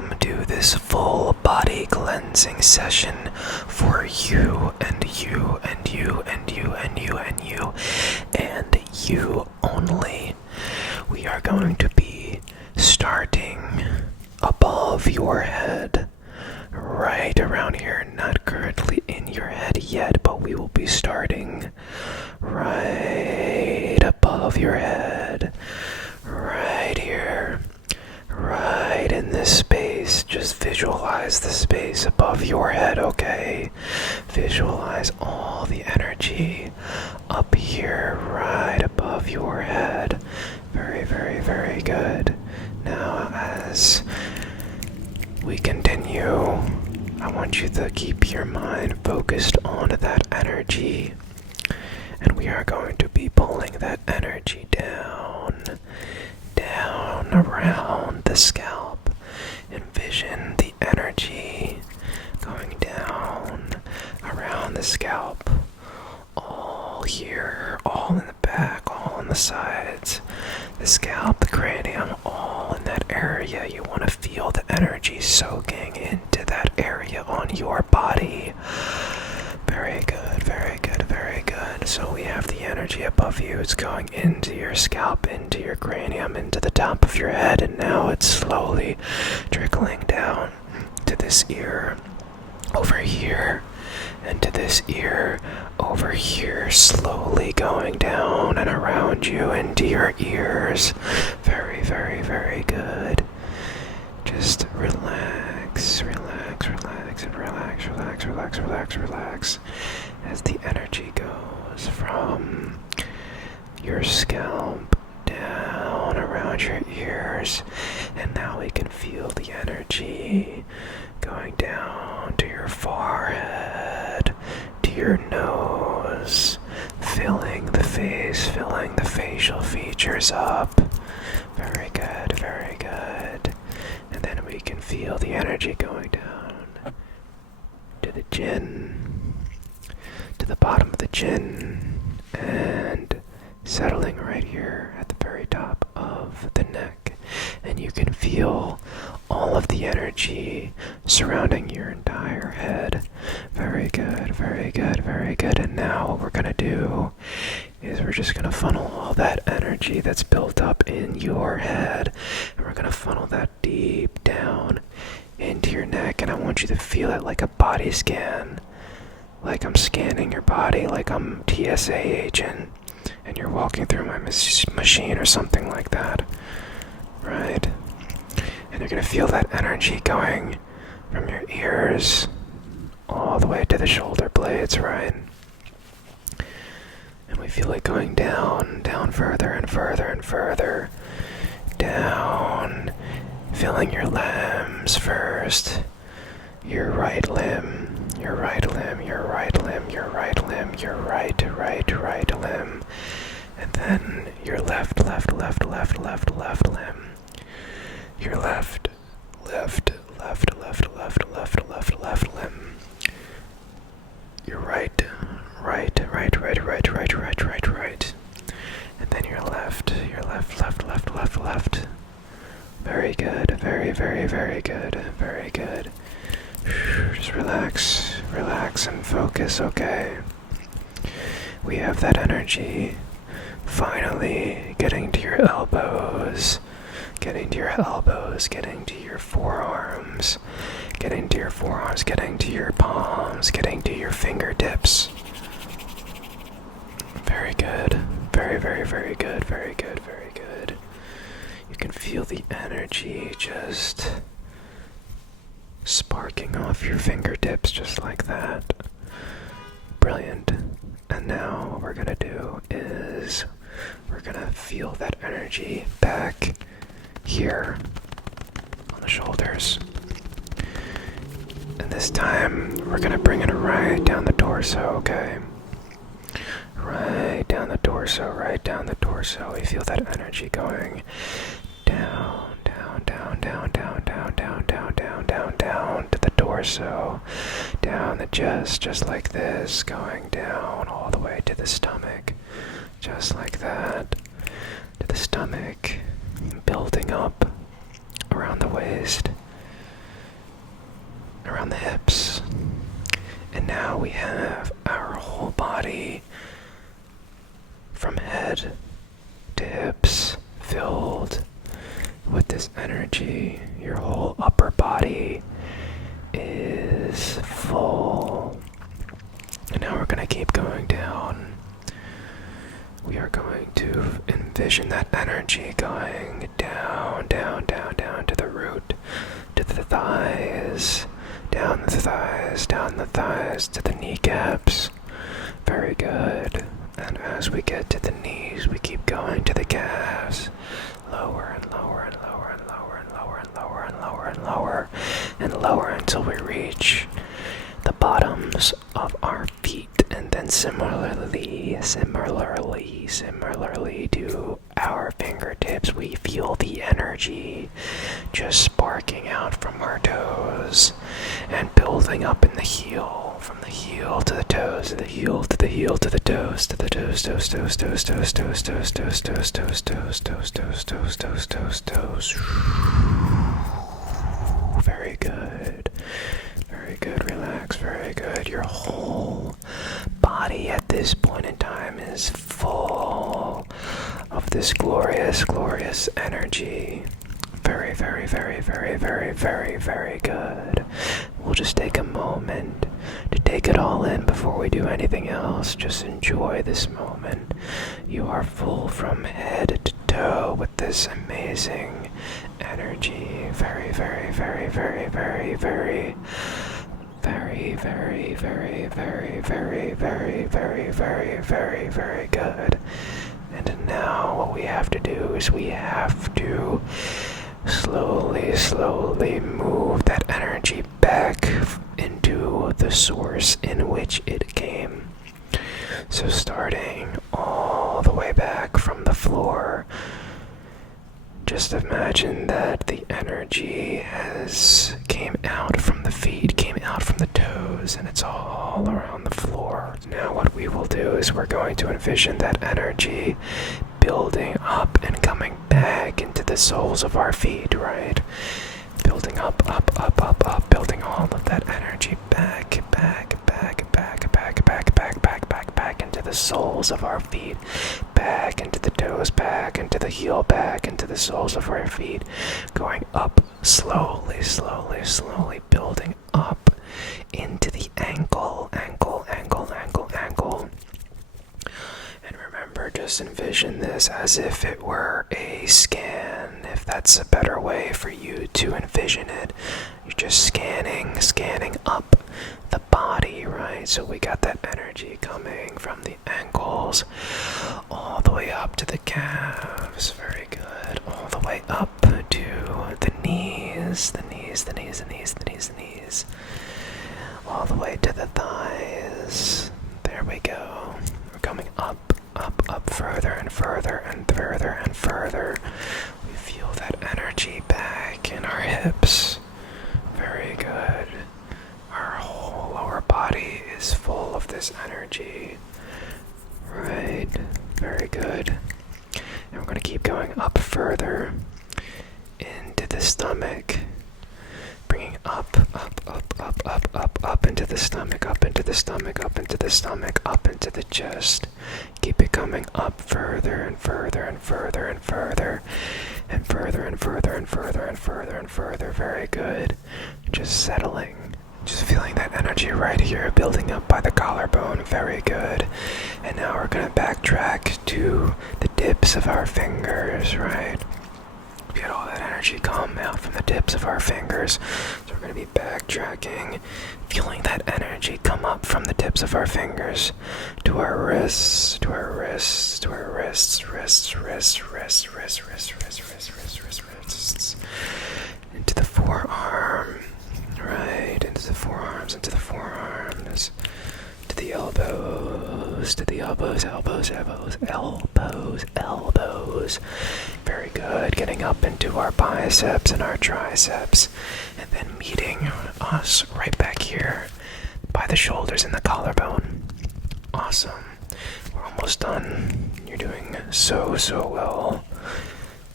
welcome to this full body cleansing session for you and you and you and you and you and you and you only. We are going to be starting above your head, right around here, not currently in your head yet, but we will be starting right above your head, right here, right in this space. Just visualize the space above your head, okay? Visualize all the energy up here, right above your head. Very, very, very good. Now, as we continue, I want you to keep your mind focused on that energy, and we are going to be pulling that energy down around the scalp. Envision the energy going down around the scalp, all here, all in the back, all on the sides, the scalp, the cranium, all in that area. You want to feel the energy soaking into that area on your body. Very good, very good, very good. So we have the energy above you. It's going into your scalp, into your cranium, into the top of your head, and now it's slowly trickling down to this ear over here, and to this ear over here, slowly going down and around you into your ears. Very, very, very good. Just relax, relax, relax, and relax, relax, relax, relax, relax, as the energy goes from your scalp down around your ears, and now we can feel the energy going down to your forehead, to your nose, filling the face, filling the facial features up. Very good, very good. And then we can feel the energy going down to the chin, to the bottom of the chin, and settling right here at the very top of the neck. And you can feel all of the energy surrounding your entire head. Very good, very good, very good. And now what we're going to do is we're just going to funnel all that energy that's built up in your head, and we're going to funnel that deep down into your neck. And I want you to feel it like a body scan, like I'm scanning your body, like I'm TSA agent, and you're walking through my machine or something like that, right? And you're going to feel that energy going from your ears all the way to the shoulder blades, right? And we feel it going down further and further and further, down, filling your limbs first, your right limb, your right limb, your right limb, your right limb, your right limb, and then your left limb, your left limb, your right, and then your left. Very good, very, very, very good, very good. Just relax, and focus, okay? We have that energy finally getting to your elbows, getting to your forearms, getting to your palms, getting to your fingertips. Very good. Very, very, very good, very good, very good. You can feel the energy just sparking off your fingertips just like that. Brilliant. And now what we're gonna do is we're gonna feel that energy back here on the shoulders. And this time we're gonna bring it right down the torso, okay? Right down the torso, right down the torso. We feel that energy going down to the torso, down the chest, just like this, going down all the way to the stomach, just like that, to the stomach, building up around the waist, now we have our whole body from head to hips filled with this energy. Your whole upper body is full. And now we're going to keep going down. We are going to envision that energy going down, down, down, down to the root, to the thighs, down the thighs, down the thighs, to the kneecaps. Very good. And as we get to the knees, we keep going to the calves. Lower and lower and lower and lower and lower and lower and lower and lower and lower until we reach the bottoms of our feet. And then similarly to our fingertips, we feel the energy just sparking out from our toes and building up in the heel, from the heel to the toes, to the heel, to the heel, to the toes, to the toes, toes, toes, toes, toes, toes, toes, toes, toes, toes, toes, toes, toes, toes, toes, toes, toes. Very good. Very good. Relax. Very good. Your whole body at this point in time is full of this glorious, glorious energy. Very, very, very, very, very, very, very good. We'll just take a moment to take it all in before we do anything else. Just enjoy this moment. You are full from head to toe with this amazing energy. Very, very, very, very, very, very, very, very, very, very, very, very, very, very, very, very good. And now what we have to do is we have to slowly move that energy back into the source in which it came. So starting all the way back from the floor, just imagine that the energy came out from the feet, came out from the toes, and it's all around the floor. Now what we will do is we're going to envision that energy building up and coming back into the soles of our feet, right? Building up, building all of that energy back into the soles of our feet, back into the toes, back into the heel, back into the soles of our feet, going up slowly, building up into the ankle. And remember, just envision this as if it were a scan, if that's a better way for you to envision it. You're just scanning up the body, right? So we got that energy coming from the ankles all the way up to the calves. Very good. All the way up to the knees, all the way to the thighs. There we go. We're coming up, further and further and further and further. We feel that energy back in our hips. Very good. Our whole lower body is full of this energy. Right. Very good. And we're going to keep going up further into the stomach. Bringing up into the stomach, up into the stomach, up into the stomach, up into the chest. Keep it coming up further and further and further and further and further and further and further and further and further. Very good. Just settling. Just feeling that energy right here building up by the collarbone. Very good. And now we're going to backtrack to the tips of our fingers, right? Get all that energy come out from the tips of our fingers. So we're going to be backtracking, feeling that energy come up from the tips of our fingers to our wrists, to our wrists, to our wrists, wrists, into the forearm, right, into the forearms, to the elbows, elbows. Very good. Getting up into our biceps and our triceps, and then meeting us right back here by the shoulders and the collarbone. Awesome. We're almost done. You're doing so well.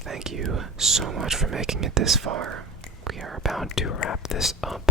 Thank you so much for making it this far. We are about to wrap this up.